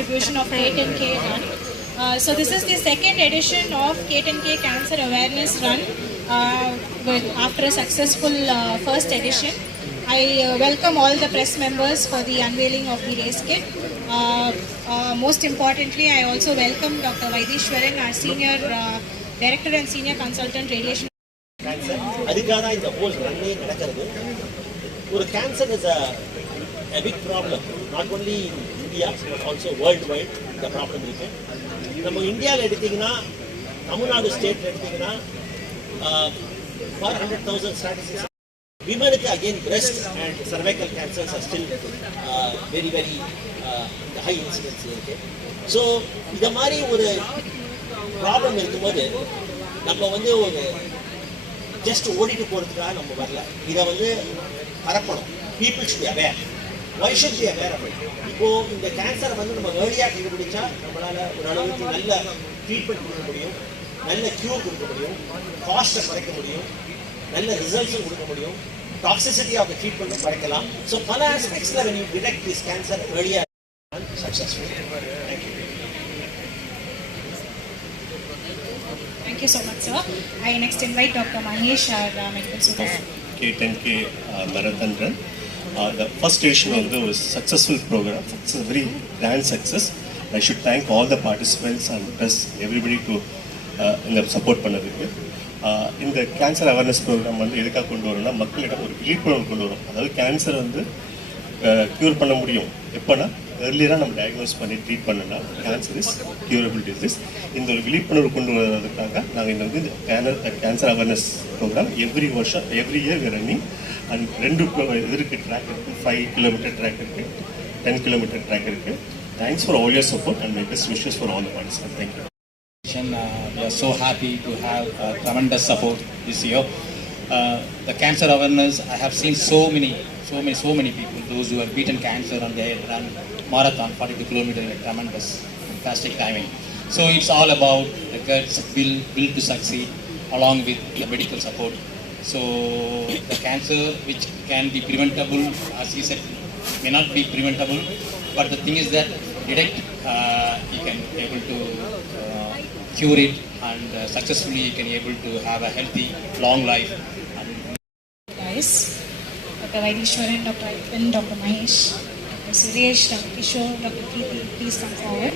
distribution of K10K run. So this is the second edition of K10K Cancer Awareness Run after a successful first edition. I welcome all the press members for the unveiling of the race kit. Most importantly, I also welcome Dr. Vaidishwaran, our Senior Director and Senior Consultant Radiation. Cancer. அதுக்காக தான் இந்த whole run நடக்கிறது. ஒரு cancer is a big problem, not only in India but also worldwide. The problem இருக்கு. நம்ம இந்தியாவில் எடுத்தீங்கன்னா, தமிழ்நாடு ஸ்டேட்ல எடுத்தீங்கன்னா, for 100,000 statistics, women again breast and cervical cancers are still very the high incidence இருக்கு. So இந்த மாதிரி ஒரு ப்ராப்ளம் இருக்கும்போது நம்ம வந்து ஒரு ஜஸ்ட் ஓடிட்டு போகிறதுக்காக நம்ம வரல. இதை வந்து பரப்பணும். People should be aware. Why should be aware of it? இப்போது இந்த கேன்சரை வந்து நம்ம ஏர்லியாக கண்டுபிடிச்சா நம்மளால் ஒரு அளவுக்கு நல்ல ட்ரீட்மெண்ட் கொடுக்க முடியும், நல்ல க்யூர் கொடுக்க முடியும், காஸ்ட்டை குறைக்க முடியும், நல்ல ரிசல்ட்ஸும் கொடுக்க முடியும், டாக்ஸிசிட்டி ஆஃப் த ட்ரீட்மெண்ட்டும் குறைக்கலாம். ஸோ பல ஆஸ்பெக்ட்ஸில் when you detect this cancer earlier successful. Thank you. Thank you so much, sir. I next invite Dr. Mahesh, our medical supervisor. K10K marathon run. The first edition of the was successful program. It's a very grand success. I should thank all the participants and plus everybody to இந்த சப்போர்ட் பண்ணதுக்கு. இந்த cancer awareness program வந்து எதுக்காக கொண்டு வரோம்னா, மக்களிடம் ஒரு விழிப்புணர்வு கொண்டு வரும். அதாவது கேன்சர் வந்து க்யூர் பண்ண முடியும் எப்போனா ஏர்லியராக நம்ம டயக்னோஸ் பண்ணி ட்ரீட் பண்ணோன்னா கேன்சர் இஸ் க்யூரபிள் டிசீஸ். இந்த ஒரு விழிப்புணர்வு கொண்டு வரதுக்காக நாங்கள் இந்த வந்து cancer awareness programme every year running. And 2 இது இருக்குது, ட்ராக் இருக்குது, 5 kilometer ட்ராக் இருக்குது, 10 kilometer ட்ராக் இருக்குது. Thanks for all your support and my best wishes for all the participants. Thank you. We are so happy to have tremendous support this year. The cancer awareness, I have seen so many people, those who have beaten cancer and they run marathon 42 kilometers in a tremendous, fantastic timing. So it's all about the guts, will to succeed along with the medical support. So the cancer which can be preventable, as he said, may not be preventable, but the thing is that detect, you can able to cure it and successfully you can able to have a healthy, long life. Guys, Dr. Vaidishwaran, Dr. Ivan, Dr. Mahesh, Dr. Suresh, Dr. Kishore, Dr. Preeti, please come forward.